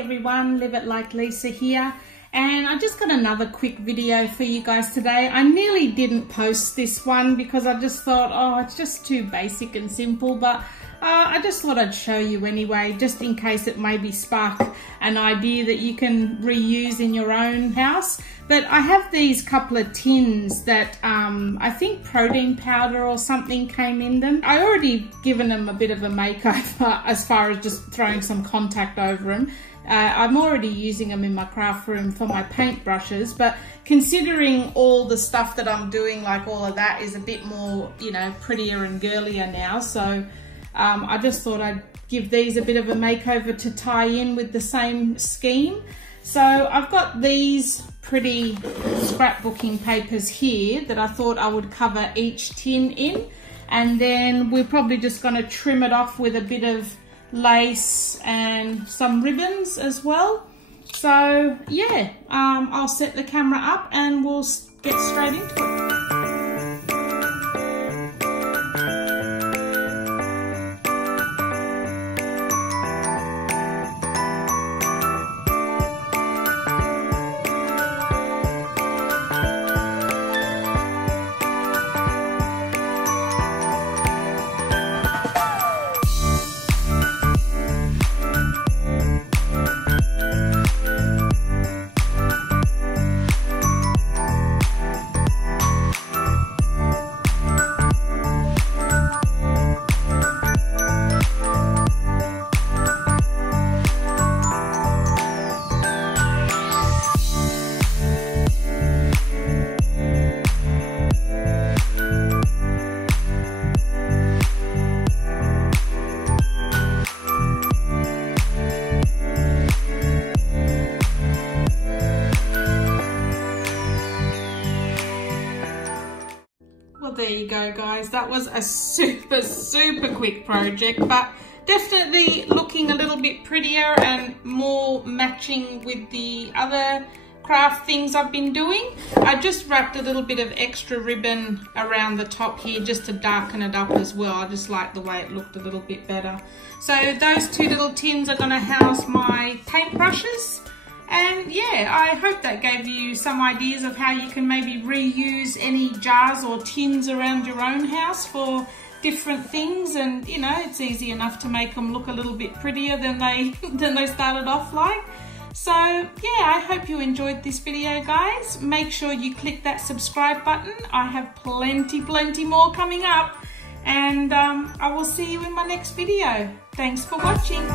everyone, Live It Like Lisa here, and I just got another quick video for you guys today. I nearly didn't post this one because I just thought, oh, it's just too basic and simple, but I just thought I'd show you anyway, just in case it maybe spark an idea that you can reuse in your own house. But I have these couple of tins that I think protein powder or something came in them. I already given them a bit of a makeover as far as just throwing some contact over them. I'm already using them in my craft room for my paint brushes, but considering all the stuff that I'm doing, like all of that is a bit more, you know, prettier and girlier now. So I just thought I'd give these a bit of a makeover to tie in with the same scheme. So I've got these pretty scrapbooking papers here that I thought I would cover each tin in, and then we're probably just going to trim it off with a bit of lace and some ribbons as well. So yeah, I'll set the camera up and we'll get straight into it. There you go, guys. That was a super quick project, but definitely looking a little bit prettier and more matching with the other craft things I've been doing. I just wrapped a little bit of extra ribbon around the top here just to darken it up as well. I just like the way it looked a little bit better. So those two little tins are going to house my paintbrushes. And yeah, I hope that gave you some ideas of how you can maybe reuse any jars or tins around your own house for different things. And you know, it's easy enough to make them look a little bit prettier than they started off like. So yeah, I hope you enjoyed this video, guys. Make sure you click that subscribe button. I have plenty more coming up, and I will see you in my next video. Thanks for watching.